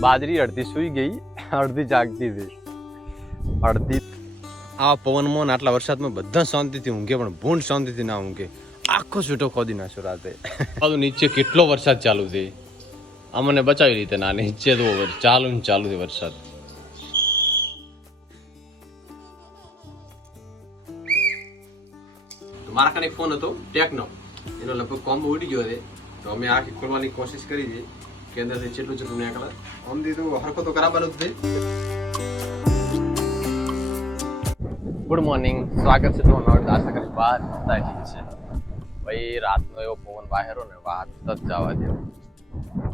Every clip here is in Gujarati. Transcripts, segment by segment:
બાજરી અડધી સૂઈ ગઈ અડધી જાગતી હતી. અડધી આ પવનમાં આટલા વરસાદમાં બધા શાંતિથી ઊંઘે પણ ભૂંડ શાંતિથી ના ઊંઘે. આખો છૂટો ખોદી નાખ્યો રાતે. બધું નીચે કેટલો વરસાદ ચાલુ છે? અમને બચાવી લીધે ના નીચે તો ચાલુ ને ચાલુ છે વરસાદ. મારા કને ફોન હતો ટેકનો. એનો લગભગ કોમ્બો ઉડી ગયો છે. તો અમે આખી ખોલવાની કોશિશ કરી છે કે અંદરથી જેટલું જેટલું નીકળે. આમ દીધું હરખો તો કરાવવાનું જ છે ગુડ મોર્નિંગ સ્વાગત છે તમારું આશા વાત બધા છે ભાઈ રાતનો એવો પવન વાહેરો ને વાત જ જવા દેવો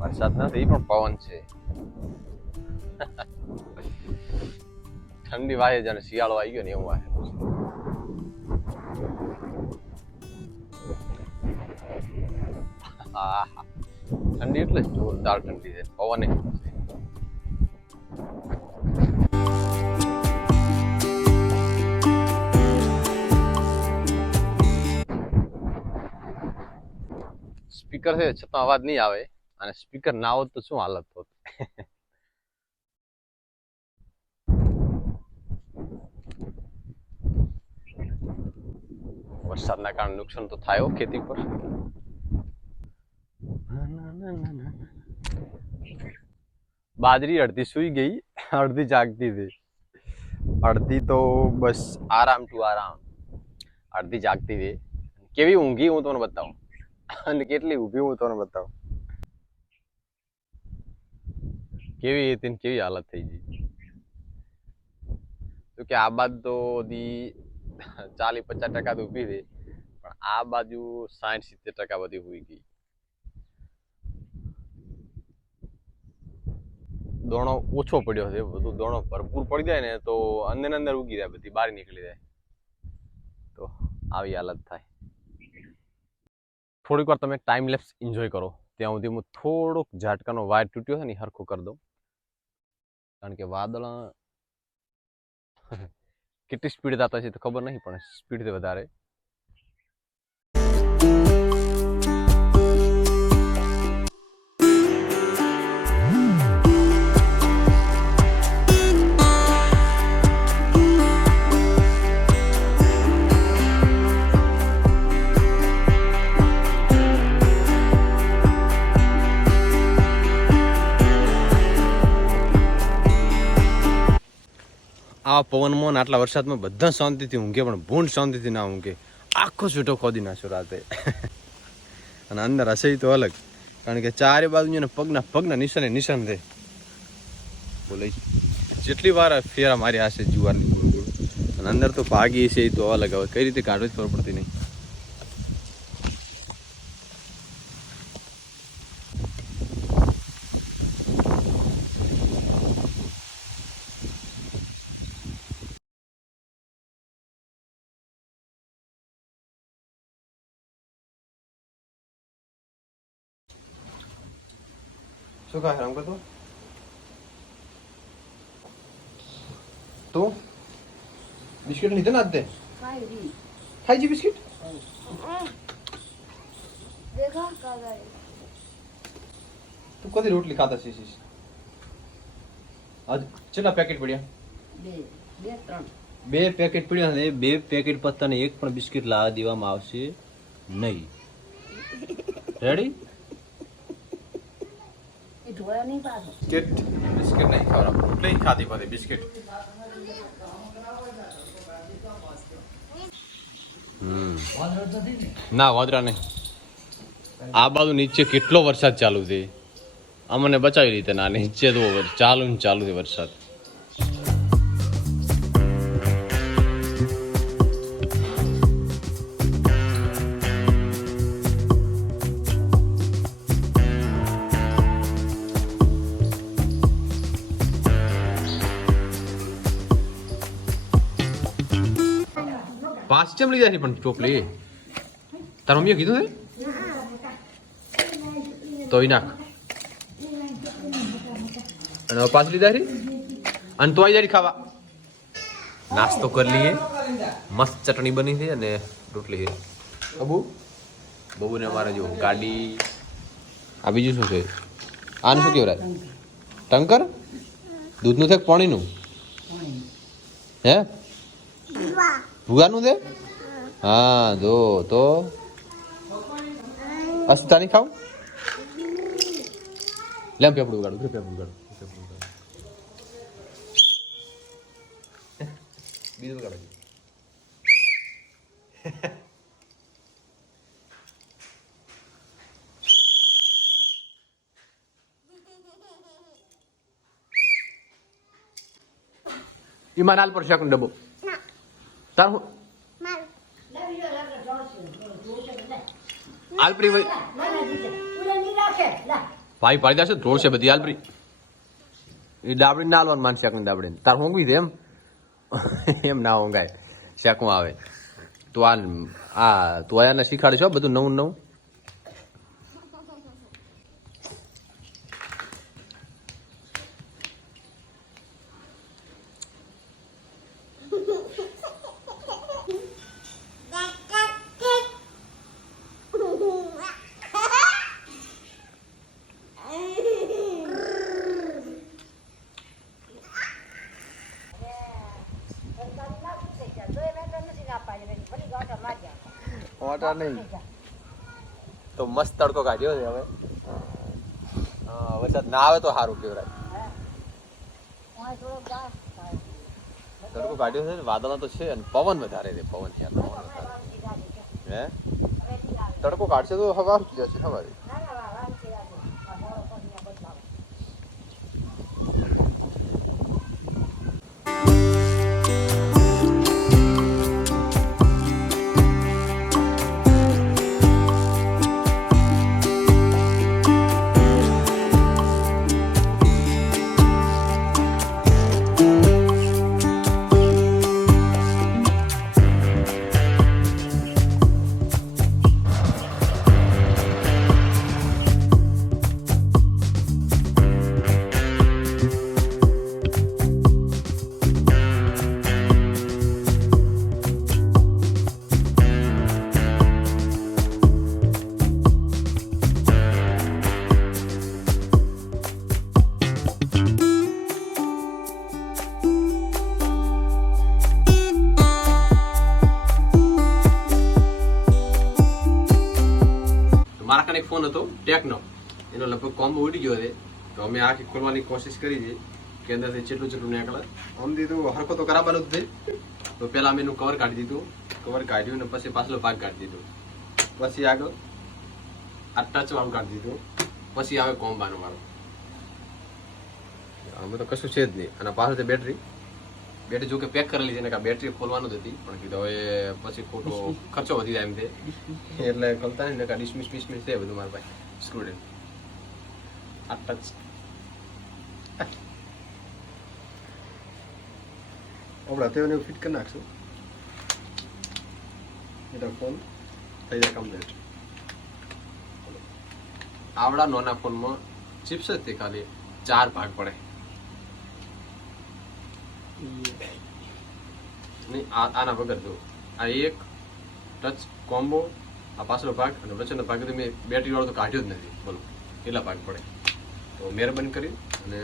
વરસાદ નથી પણ પવન છે ઠંડી વાહે જાણે શિયાળો આવી ગયો ને એવું વાહે ઠંડી એટલે જોરદાર ઠંડી છે પવન સ્પીકર છે, છતાં અવાજ નહીં આવે. અને સ્પીકર ના હોત તો શું હાલત હોત? વરસાદના કારણે નુકસાન તો થાય ખેતી પર. બાજરી અડધી સૂઈ ગઈ, અડધી જાગતી હતી. અડધી તો બસ આરામ ટુ આરામ. અડધી જાગતી હતી. કેવી ઊંઘી હું તમને બતાવું. અને કેટલી ઊભી હું તમને બતાવું. કેવી હતી ને કેવી હાલત થઈ ગઈ? તો કે આ બાજુ તો દી ચાલીસ પચાસ ટકા તો ઊભી હતી પણ આ બાજુ સાઠ સિત્તેર ટકા બધી હોઈ ગઈ. દોણો ઓછો પડ્યો છે, બધું દોણો ભરપૂર પડી જાય ને તો અંદર અંદર ઉગી જાય, બધી બહાર નીકળી જાય. તો આવી હાલત થાય. થોડીક વાર તમે ટાઈમ લેપ્સ એન્જોય કરો. ત્યાં સુધી હું થોડુંક ઝાટકાનો વાયર તૂટ્યો છે ને એ હરખું કરી દઉં. કારણ કે વાદળ કેટલી સ્પીડ થતા છે તો ખબર નહીં, પણ સ્પીડ વધારે. આ પવનમાં આટલા વરસાદમાં બધા શાંતિથી ઊંઘે, પણ ભૂંડ શાંતિથી ના ઊંઘે. આખો છૂટો ખોદી નાખ્યો રાતે. અને અંદર હશે તો અલગ. કારણ કે ચારે બાજુ પગના પગના નિશાને નિશાન છે. બોલે જેટલી વાર ફેરા મારી હશે જુવારની. અને અંદર તો ભાગી છે એ તો અલગ. હવે કઈ રીતે કાઢવું ખબર પડતી નહીં. શું કહે રામ તું તું બિસ્કિટ લીધે ના તે ખાઈ જી બિસ્કિટ તું કદી રોટલી ખાતા શીશીશ આજ કેટલા પેકેટ પડ્યા બે બે ત્રણ બે પેકેટ પડ્યા ને બે પેકેટ પત્તાને એક પણ બિસ્કિટ લાવા દેવામાં આવશે નહીં રેડી નહીં પાછો. બિસ્કિટ. બિસ્કિટ નહીં ખવડાવ રોટલી ખાધી બધી બિસ્કિટ? ના વાદરા નહીં. આ બાજુ નીચે કેટલો વરસાદ ચાલુ છે? અમને બચાવી રીતે ના નીચે તો ચાલુ ને ચાલુ છે વરસાદ. ચમ લીધા છે પણ ચોપલી તાર મમ્મીએ કીધું છે તો નાખ. અને હવે લીધા છે? અને તો આવી ખાવા. નાસ્તો કરી લઈએ. મસ્ત ચટણી બની છે અને રોટલી છે. અબુ? બબુને અમારે જો ગાડી. આ બીજું શું છે? આનું શું કહેવાય? ટંકર? દૂધનું છે પાણીનું? હે? ભૂગાનું છે હા, જો, તો. અસ્તા નહીં ખાવ લેમ પેપડું ઉગાડું પેપડું ઉગાડું પેપડું ઉગાડું. બીજું ઈમાન પર શાકનો ડબ્બો. તાર આલપરી ભાઈ. ભાઈ પાડી દેશે ધોળ છે બધી આલપરી. એ ડાબડી ના હાલવાનું માન શેકની ડાબડી તાર ઊંઘવી દે એમ? એમ ના ઊંઘાય શાકમાં આવે. તું આ આ તું આને શીખાડીશ બધું નવું નવું. ઓટા નહીં. તો મસ્ત તડકો કાઢ્યો છે હવે. વરસાદ ના આવે તો સારું કેવરાય તડકો કાઢ્યો છે વાદળા તો છે અને પવન વધારે છે પવન યાર પવન વધારે હે? તડકો કાઢશે તો હવા જશે સવારે એક ફોન હતો ટેકનો એનો લગભગ કોમ્બો ઉડી ગયો છે. તો અમે આખી ખોલવાની કોશિશ કરી છે કે અંદરથી જેટલું જેટલું નીકળે. આમ દીધું, હરખો તો કરાવવાનું જ છે. તો પહેલા અમે એનું કવર કાઢી દીધું. કવર કાઢ્યું ને પછી પાછલો ભાગ કાઢી દીધો. પછી આગળ આ ટચ વાળું કાઢી દીધું. પછી આવે કોમ્બાનું મારું આમાં તો કશું છે જ નહીં. અને પાછળ છે બેટરી બેટરી જો કે પેક કરેલી છે ને કે બેટરી ખોલવાનું જ હતી. પણ કીધું હવે પછી ખોટો ખર્ચો વધી જાય એમ તે. એટલે ખોલતા ને કે ડિસમિસ બિસમિસ છે બધું મારા પાસે. સ્ટુડન્ટ આ ટચ આપણે તેને ફિટ કરી નાખશું. એટલે ફોન થઈ જાય કમ્પ્લીટ આવડા નોના ફોનમાં ચિપ્સ જ તે ખાલી ચાર ભાગ પડે. નહીં, આ આના વગર જો. આ એક ટચ કોમ્બો આ પાછળ ભાગ અને વચ્ચેનો તો મેં બેટરી વાળો તો કાઢ્યો જ નથી. બોલો, કેટલા ભાગ પડે? તો મહેરબાની કરી અને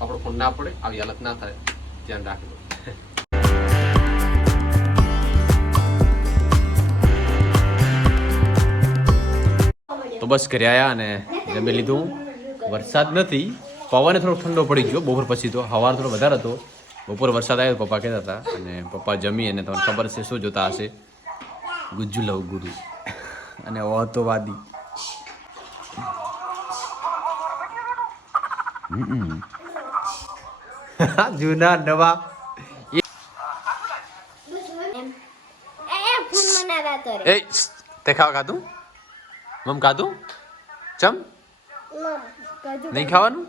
આપણો ફોન ના પડે, આવી હાલત ના થાય. ધ્યાન રાખજો. તો બસ કરી આવ્યા અને જમી લીધું. વરસાદ નથી. પવને થોડો ઠંડો પડી ગયો. બપોર પછી તો હવાર થોડો વધારે હતો. બપોર વરસાદ આવ્યો પપ્પા કહેતા હતા અને પપ્પા જમી અને તમને ખબર છે શું જોતા હશે? ગુજ્જુ લવ ગુરુ. અને ઓ વાદી જૂના નવા. એ તે ખાવા ખાધું? મમ ખાધું? ચમ? નહીં ખાવાનું?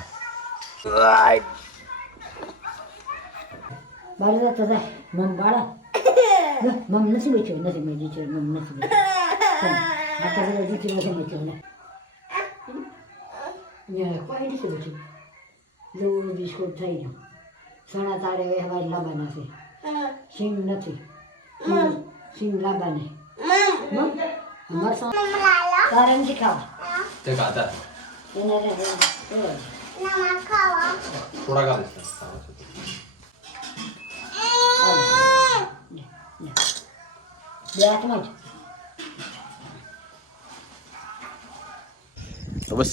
બાળા જતા જાય મમ બાળા મમ નથી બેઠો નથી મેં દીધો મમ નથી બેઠો આ તો બધા દીકરી નથી બેઠો ને કોઈ નથી બેઠું દૂધ બિસ્કુટ થઈ ગયું સણા તારે હવે લાંબાના છે સિંગ નથી સિંગ- સિંગ લાવવાને મમ મરસા તારે નથી ખાવા તે ખાધા એને કામ બે હાથમાં જ તો બસ,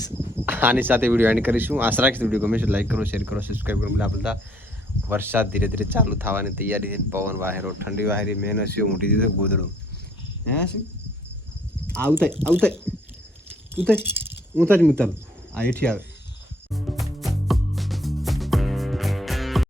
આની સાથે વીડિયો એન્ડ કરીશું. આશા રાખીશ વીડિયો ગમે છે લાઈક કરો શેર કરો સબસ્ક્રાઈબ કરો. બધા બધા વરસાદ ધીરે ધીરે ચાલુ થવાની તૈયારી છે. પવન વાહેરો, ઠંડી વાહેરી, મેં નસીઓ મોટી દીધું ગોદડું. હે શું આવતા આવતા હું ઉતાર જ મુતાલ. આ એઠી આવે.